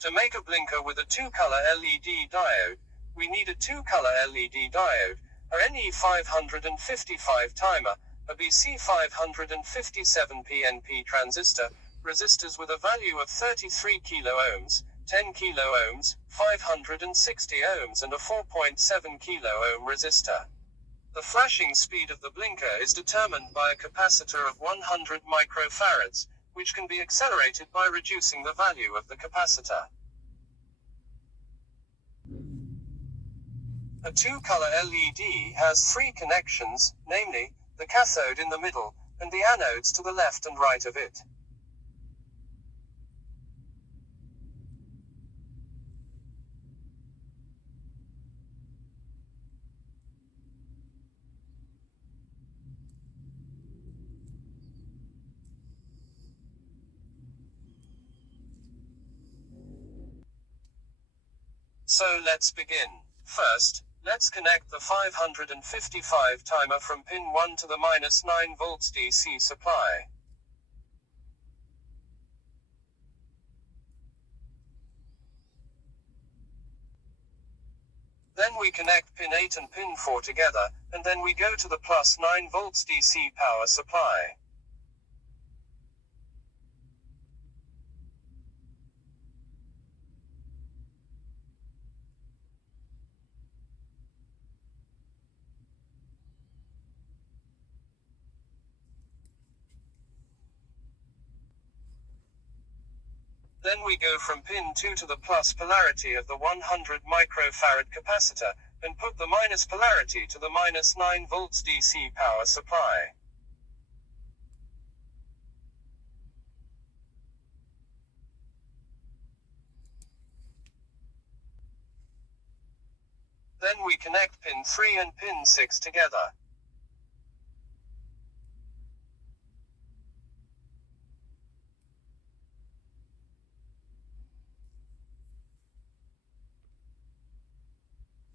To make a blinker with a two-color LED diode, we need a two-color LED diode, a NE555 timer, a BC557 PNP transistor, resistors with a value of 33 kilo ohms, 10 kilo ohms, 560 ohms and a 4.7 kilo ohm resistor. The flashing speed of the blinker is determined by a capacitor of 100 microfarads, which can be accelerated by reducing the value of the capacitor. A two-color LED has three connections, namely, the cathode in the middle, and the anodes to the left and right of it. So let's begin. First, let's connect the 555 timer from pin 1 to the -9 volts DC supply. Then we connect pin 8 and pin 4 together, and then we go to the +9 volts DC power supply. Then we go from pin 2 to the plus polarity of the 100 microfarad capacitor, and put the minus polarity to the -9 volts DC power supply. Then we connect pin 3 and pin 6 together.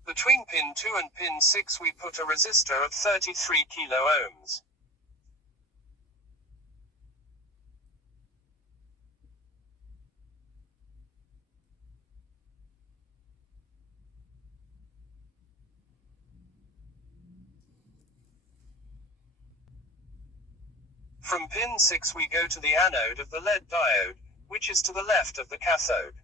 Between pin 2 and pin 6 we put a resistor of 33 kilo ohms. From pin 6 we go to the anode of the LED diode, which is to the left of the cathode.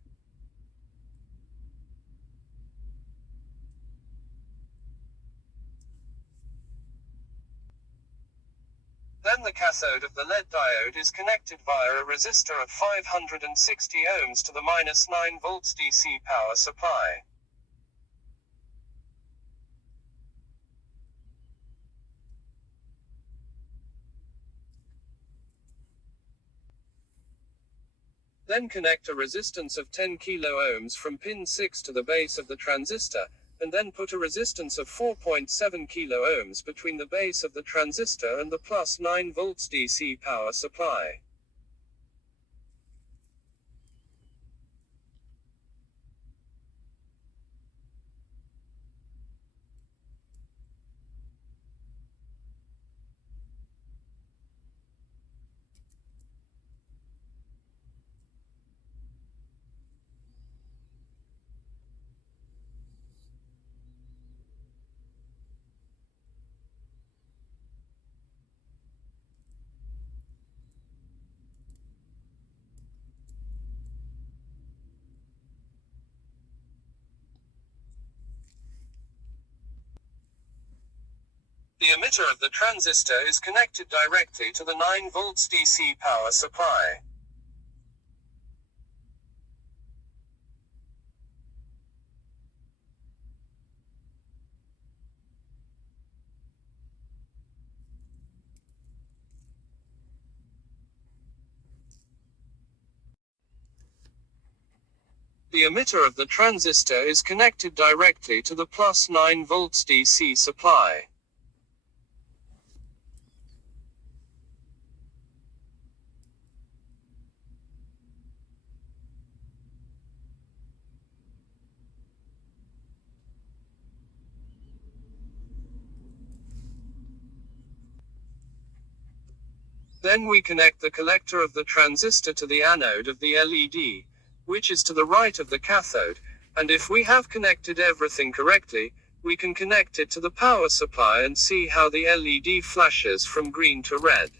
Then the cathode of the LED diode is connected via a resistor of 560 ohms to the -9 volts DC power supply. Then connect a resistance of 10 kilo ohms from pin 6 to the base of the transistor, and then put a resistance of 4.7 kilo ohms between the base of the transistor and the +9 volts DC power supply. The emitter of the transistor is connected directly to the 9 volts DC power supply. The emitter of the transistor is connected directly to the +9 volts DC supply. Then we connect the collector of the transistor to the anode of the LED, which is to the right of the cathode, and if we have connected everything correctly, we can connect it to the power supply and see how the LED flashes from green to red.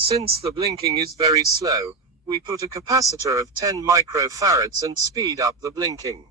Since the blinking is very slow, we put a capacitor of 10 microfarads and speed up the blinking.